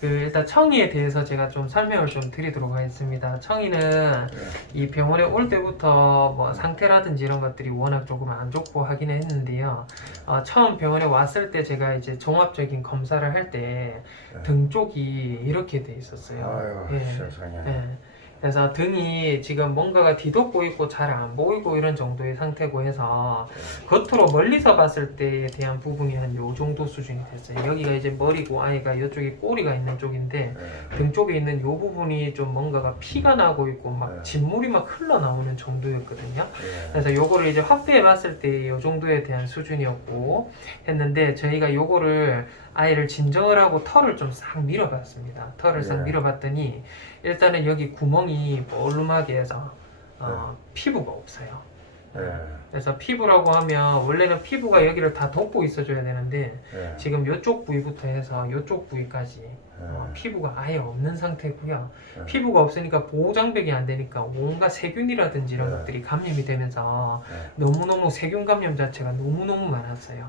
일단 청이에 대해서 제가 좀 설명을 좀 드리도록 하겠습니다. 청이는 이 병원에 올 때부터 뭐 상태라든지 이런 것들이 워낙 조금 안 좋고 하기는 했는데요. 처음 병원에 왔을 때 제가 이제 종합적인 검사를 할 때 등 쪽이 이렇게 돼 있었어요. 아유, 세상에. 그래서 등이 지금 뭔가가 뒤덮고 있고 잘 안 보이고 이런 정도의 상태고 해서 겉으로 멀리서 봤을 때에 대한 부분이 한 요 정도 수준이 됐어요. 여기가 이제 머리고 아이가 이쪽이 꼬리가 있는 쪽인데 등 쪽에 있는 요 부분이 좀 뭔가가 피가 나고 있고 막 진물이 막 흘러나오는 정도였거든요. 그래서 요거를 이제 확대해 봤을 때 요 정도에 대한 수준이었고 했는데 저희가 요거를 아이를 진정을 하고 털을 좀 싹 밀어봤습니다. 털을 싹 밀어봤더니 일단은 여기 구멍이 볼륨하게 해서 피부가 없어요. 그래서 피부라고 하면 원래는 피부가 여기를 다 덮고 있어줘야 되는데 지금 이쪽 부위부터 해서 이쪽 부위까지 피부가 아예 없는 상태고요. 피부가 없으니까 보호장벽이 안 되니까 온갖 세균이라든지 이런 것들이 감염이 되면서 너무너무 세균 감염 자체가 너무너무 많았어요.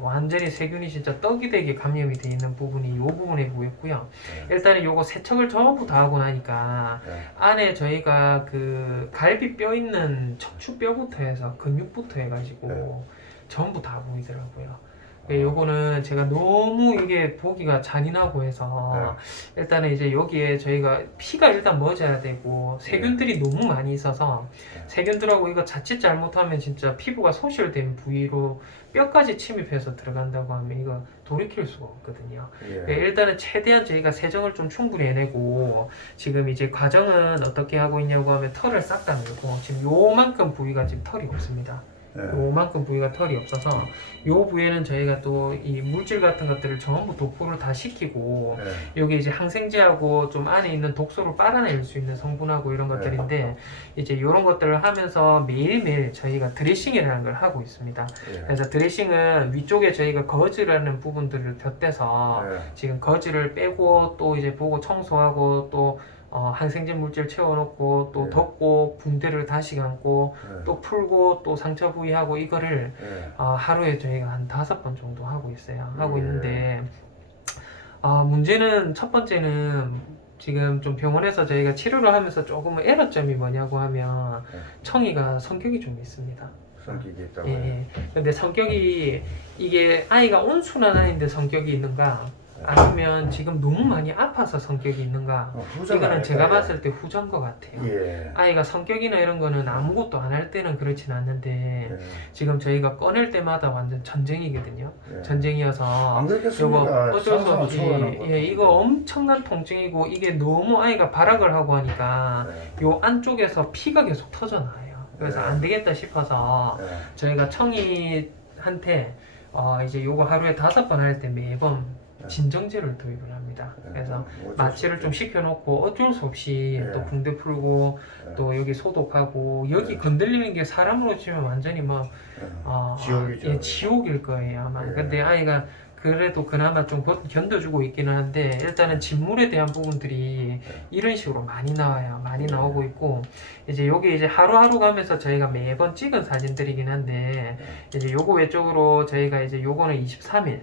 완전히 세균이 진짜 떡이 되게 감염이 돼 있는 부분이 이 부분에 보였고요. 일단은 요거 세척을 전부 다 하고 나니까 안에 저희가 그 갈비뼈 있는 척추뼈부터 해서 근육부터 해가지고 전부 다 보이더라고요. 요거는 제가 너무 이게 보기가 잔인하고 해서 일단은 이제 여기에 저희가 피가 일단 멎어야 되고 세균들이 너무 많이 있어서 세균들하고 이거 자칫 잘못하면 진짜 피부가 소실된 부위로 뼈까지 침입해서 들어간다고 하면 이거 돌이킬 수가 없거든요. 일단은 최대한 저희가 세정을 좀 충분히 해내고 지금 이제 과정은 어떻게 하고 있냐고 하면 털을 싹 다 밀고 지금 요만큼 부위가 지금 털이 없습니다. 요만큼 부위가 털이 없어서 요 부위에는 저희가 또 이 물질 같은 것들을 전부 도포를 다 시키고 여기 이제 항생제하고 좀 안에 있는 독소를 빨아낼 수 있는 성분하고 이런 것들인데 이제 이런 것들을 하면서 매일매일 저희가 드레싱이라는 걸 하고 있습니다. 그래서 드레싱은 위쪽에 저희가 거즈라는 부분들을 곁대서 지금 거즈를 빼고 또 이제 보고 청소하고 또 항생제 물질 채워놓고 또 덮고 붕대를 다시 감고 또 풀고 또 상처 부위하고 이거를 하루에 저희가 한 5번 정도 하고 있어요. 하고 있는데 문제는 첫 번째는 지금 좀 병원에서 저희가 치료를 하면서 조금은 에러점이 뭐냐고 하면 청이가 성격이 좀 있습니다. 성격이 있다고요? 근데 성격이 이게 아이가 온순한 아이인데 성격이 있는가 아니면 지금 너무 많이 아파서 성격이 있는가 이거는 제가 봤을 때 후자인 것 같아요. 아이가 성격이나 이런 거는 아무것도 안 할 때는 그렇진 않는데 지금 저희가 꺼낼 때마다 완전 전쟁이거든요. 전쟁이어서 안 그렇겠습니까? 요거 어쩔 수 없이 이거 엄청난 통증이고 이게 너무 아이가 발악을 하고 하니까 요 안쪽에서 피가 계속 터져나와요. 그래서 안 되겠다 싶어서 저희가 청이한테 이제 요거 하루에 5번 할 때 매번 진정제를 도입을 합니다. 그래서 마취를 좀 시켜놓고 어쩔 수 없이 또 붕대 풀고 또 여기 소독하고 여기 건들리는 게 사람으로 치면 완전히 뭐 지옥이죠. 지옥일 거예요 아마. 근데 아이가 그래도 그나마 좀 견뎌주고 있기는 한데 일단은 진물에 대한 부분들이 이런 식으로 많이 나와요. 많이 나오고 있고 이제 여기 이제 하루하루 가면서 저희가 매번 찍은 사진들이긴 한데 이제 요거 외쪽으로 저희가 이제 요거는 23일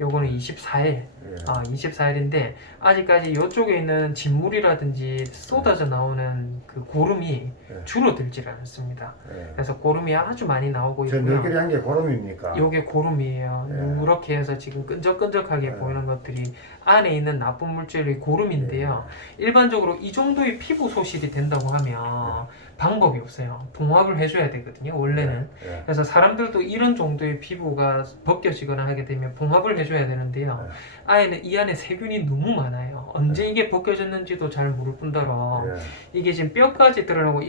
요거는 24일 24일인데 아직까지 이쪽에 있는 진물이라든지 쏟아져 나오는 그 고름이 줄어들질 않습니다. 그래서 고름이 아주 많이 나오고 있고요. 너희들이 한 게 고름입니까? 요게 고름이에요. 누렇게 해서 지금 끈적끈적하게 보이는 것들이 안에 있는 나쁜 물질이 고름인데요. 일반적으로 이 정도의 피부 소실이 된다고 하면 방법이 없어요. 봉합을 해줘야 되거든요. 원래는. 그래서 사람들도 이런 정도의 피부가 벗겨지거나 하게 되면 봉합을 해줘야 되는데요. 아이는 이 안에 세균이 너무 많아요. 언제 이게 벗겨졌는지도 잘 모를 뿐더러 이게 지금 뼈까지 드러나고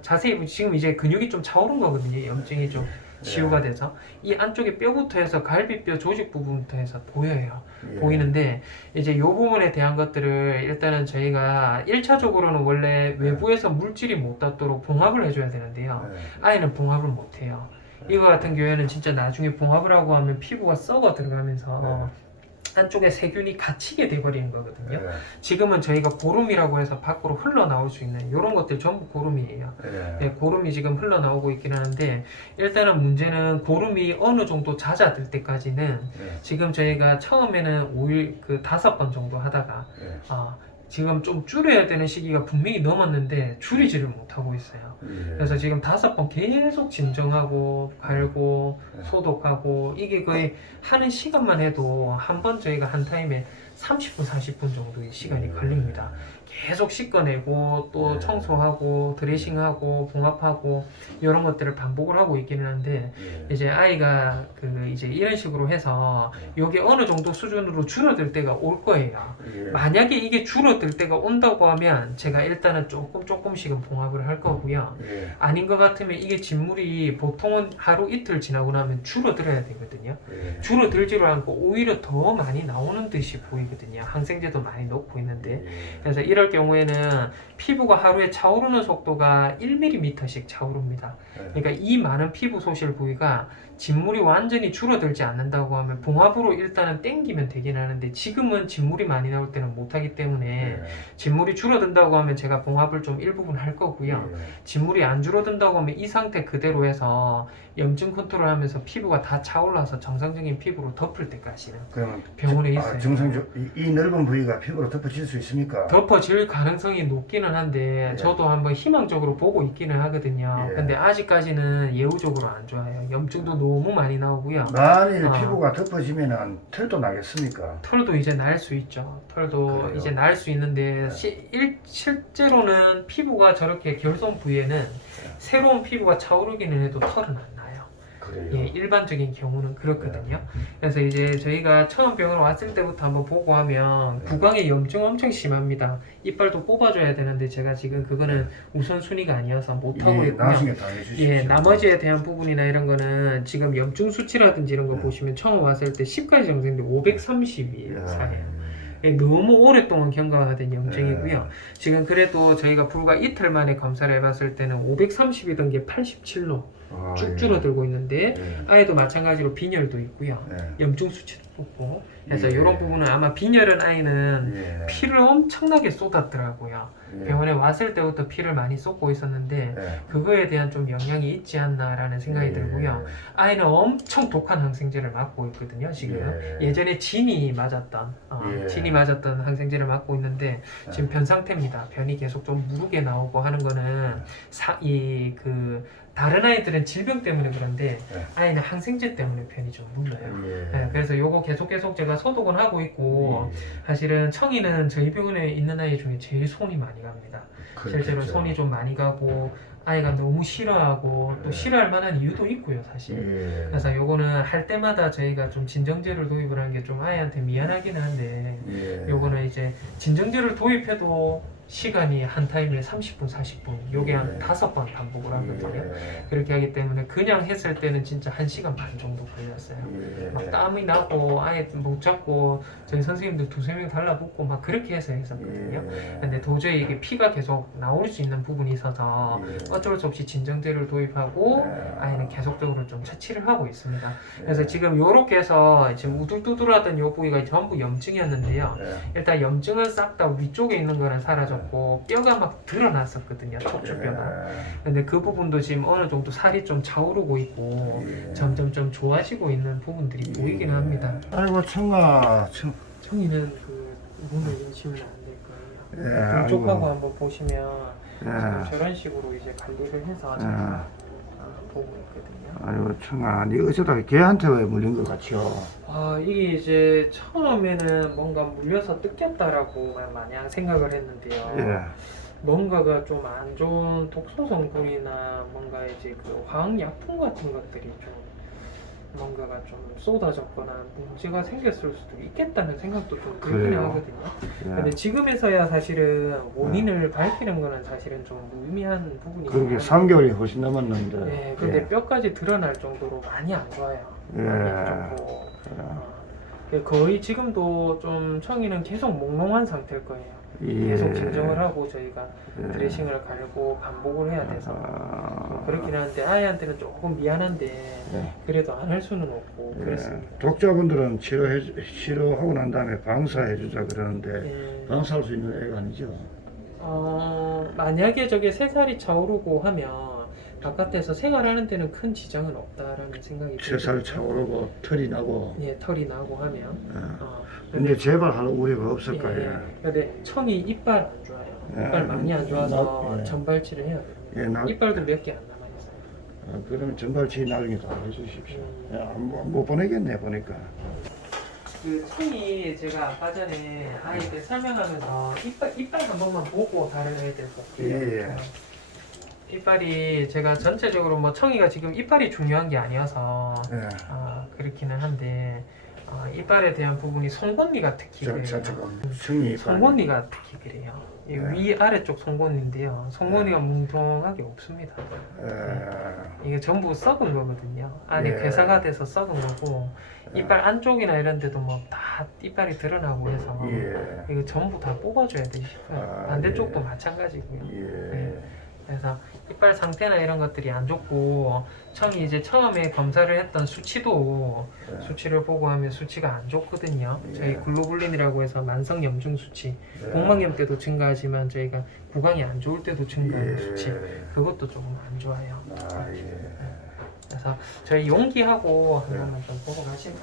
자세히 지금 이제 근육이 좀 차오른 거거든요. 염증이 좀 치유가 돼서 이 안쪽에 뼈부터 해서 갈비뼈 조직 부분부터 해서 보여요. 보이는데 이제 이 부분에 대한 것들을 일단은 저희가 1차적으로는 원래 외부에서 물질이 못 닿도록 봉합을 해줘야 되는데요. 아이는 봉합을 못 해요. 이거 같은 경우에는 진짜 나중에 봉합을 하고 하면 피부가 썩어 들어가면서 안쪽에 세균이 갇히게 돼버리는 거거든요. 예. 지금은 저희가 고름이라고 해서 밖으로 흘러나올 수 있는 이런 것들 전부 고름이에요. 예. 고름이 지금 흘러나오고 있긴 하는데 일단은 문제는 고름이 어느 정도 잦아들 때까지는 예. 지금 저희가 처음에는 5일 그 5번 정도 하다가 예. 지금 좀 줄여야 되는 시기가 분명히 넘었는데 줄이지를 못하고 있어요. 예. 그래서 지금 5번 계속 진정하고 갈고 예. 소독하고 이게 거의 하는 시간만 해도 한 번 저희가 한 타임에 30분 40분 정도의 시간이 걸립니다. 계속 씻어내고 또 네. 청소하고 드레싱하고 봉합하고 이런 것들을 반복을 하고 있기는 한데 예. 이제 아이가 그 이제 이런 식으로 해서 이게 어느 정도 수준으로 줄어들 때가 올 거예요. 예. 만약에 이게 줄어들 때가 온다고 하면 제가 일단은 조금씩은 봉합을 할 거고요. 예. 아닌 것 같으면 이게 진물이 보통은 하루 이틀 지나고 나면 줄어들어야 되거든요. 예. 줄어들지를 않고 오히려 더 많이 나오는 듯이 보이거든요. 항생제도 많이 넣고 있는데 예. 그래서 이럴 경우에는 피부가 하루에 차오르는 속도가 1mm씩 차오릅니다. 그러니까 이 많은 피부 소실 부위가 진물이 완전히 줄어들지 않는다고 하면 봉합으로 일단은 땡기면 되긴 하는데 지금은 진물이 많이 나올 때는 못하기 때문에 진물이 줄어든다고 하면 제가 봉합을 좀 일부분 할 거고요. 진물이 안 줄어든다고 하면 이 상태 그대로 해서 염증 컨트롤 하면서 피부가 다 차올라서 정상적인 피부로 덮을 때까지는 그러면 병원에 있어요. 정상적 이 넓은 부위가 피부로 덮어질 수 있습니까? 덮어질 가능성이 높기는 한데 예. 저도 한번 희망적으로 보고 있기는 하거든요. 예. 근데 아직까지는 예후적으로 안 좋아요. 염증도 너무 많이 나오고요. 만일 피부가 덮어지면은 털도 나겠습니까? 털도 이제 날 수 있죠. 털도 그래요? 이제 날 수 있는데 네. 실제로는 피부가 저렇게 결손 부위에는 새로운 피부가 차오르기는 해도 털은 안 나요. 그래요. 예, 일반적인 경우는 그렇거든요. 그래서 이제 저희가 처음 병원 왔을 때부터 한번 보고 하면 구강에 염증 엄청 심합니다. 이빨도 뽑아줘야 되는데 제가 지금 그거는 우선순위가 아니어서 못하고 예, 있고요. 나중에 다 해주십시오. 예, 나머지에 대한 부분이나 이런 거는 지금 염증 수치라든지 이런 거 네. 보시면 처음 왔을 때 10까지 정도인데 530이에요. 예. 사례. 예, 너무 오랫동안 경과가 된 염증이고요. 지금 그래도 저희가 불과 이틀 만에 검사를 해봤을 때는 530이던 게 87로 쭉 줄어들고 있는데 예. 아이도 마찬가지로 빈혈도 있고요. 예. 염증 수치도 높고 그래서 예. 이런 부분은 아마 빈혈은 아이는 예. 피를 엄청나게 쏟았더라고요. 예. 병원에 왔을 때부터 피를 많이 쏟고 있었는데 예. 그거에 대한 좀 영향이 있지 않나라는 생각이 들고요. 아이는 엄청 독한 항생제를 맞고 있거든요. 지금 예전에 진이 맞았던 진이 맞았던 항생제를 맞고 있는데 지금 변 상태입니다. 변이 계속 좀 무르게 나오고 하는 거는 다른 아이들은 질병 때문에 그런데 아이는 항생제 때문에 변이 좀 물러요. 네, 그래서 요거 계속 제가 소독은 하고 있고 사실은 청이는 저희 병원에 있는 아이 중에 제일 손이 많이 갑니다. 실제로 손이 좀 많이 가고 아이가 너무 싫어하고 또 싫어할 만한 이유도 있고요, 사실. 그래서 요거는 할 때마다 저희가 좀 진정제를 도입을 하는 게 좀 아이한테 미안하긴 한데 요거는 이제 진정제를 도입해도 시간이 한 타임에 30분, 40분 요게 한 5번 반복을 하거든요. 그렇게 하기 때문에 그냥 했을 때는 진짜 1시간 반 정도 걸렸어요. 막 땀이 나고 아예 목 잡고 저희 선생님들 2-3명 달라붙고 막 그렇게 해서 했었거든요. 근데 도저히 이게 피가 계속 나올 수 있는 부분이 있어서 어쩔 수 없이 진정제를 도입하고 아이는 계속적으로 좀 처치를 하고 있습니다. 그래서 지금 요렇게 해서 지금 우둘두둘하던 요 부위가 전부 염증이었는데요. 일단 염증은 싹 다 위쪽에 있는 거는 사라졌고 뼈가 막 드러났었거든요. 척추뼈가. 근데 그 부분도 지금 어느 정도 살이 좀 차오르고 있고 점점 좀 좋아지고 있는 부분들이 보이긴 합니다. 아이고 청아 청이는 그 문을 여시면 안 될 거예요. 이쪽하고 한번 보시면 지금 저런 식으로 이제 관리를 해서 제가 보고 있거든요. 아이고 청아 니 어쩌다 걔한테 왜 물린 것 같이요? 이게 이제 처음에는 뭔가 물려서 뜯겼다라고 마냥 생각을 했는데요. 뭔가가 좀 안 좋은 독소 성분이나 뭔가 이제 그 화학약품 같은 것들이 좀 뭔가가 좀 쏟아졌거나 문제가 생겼을 수도 있겠다는 생각도 좀 들긴 하거든요. 근데 지금에서야 사실은 원인을 밝히는 거는 사실은 좀 무의미한 부분이 그러게 3개월이 훨씬 남았는데. 네, 근데 뼈까지 드러날 정도로 많이 안 좋아요. 많이 안 좋고 거의 지금도 좀 청이는 계속 몽롱한 상태일 거예요. 계속 진정을 하고 저희가 드레싱을 갈고 반복을 해야 돼서 그렇긴 한데 아이한테는 조금 미안한데 그래도 안 할 수는 없고 그렇습니다. 독자분들은 치료하고 난 다음에 방사해주자 그러는데 예. 방사할 수 있는 애가 아니죠? 만약에 저게 3살이 차오르고 하면 바깥에서 생활하는 데는 큰 지장은 없다라는 생각이 3살 들거든요. 차오르고 털이 나고. 예, 털이 나고 하면 근데 재발할 우려가 없을 예, 거예요. 근데 청이 이빨 안 좋아요. 이빨 많이 안 좋아서 전발치를 해야 돼요. 이빨도 몇 개 안 남아 있어요. 그러면 전발치 나중에 다 해주십시오. 못 보내겠네 보니까. 그 청이 제가 아까 전에 아이들 설명하면서 이빨 한 번만 보고 다뤄야 될 것 같아요. 예. 이빨이 제가 전체적으로 뭐 청이가 지금 이빨이 중요한 게 아니어서 예. 그렇기는 한데 이빨에 대한 부분이 송곳니가 특히 그래요. 잠깐 청이 이빨. 송곳니가 특히 그래요. 이 위 아래쪽 송곳니인데요. 송곳니가 뭉텅하게 없습니다. 이게 전부 썩은 거거든요. 안에 예. 괴사가 돼서 썩은 거고 이빨 안쪽이나 이런 데도 뭐 다 이빨이 드러나고 해서 예. 이거 전부 다 뽑아줘야 되싶어요 반대쪽도 마찬가지고요. 예. 그래서 이빨 상태나 이런 것들이 안 좋고 청이 이제 처음에 검사를 했던 수치도 수치를 보고 하면 수치가 안 좋거든요. 저희 글로불린이라고 해서 만성 염증 수치, 복막염 때도 증가하지만 저희가 구강이 안 좋을 때도 증가하는 수치, 그것도 조금 안 좋아요. 예. 그래서 저희 용기하고 한 번만 좀 보고 가시면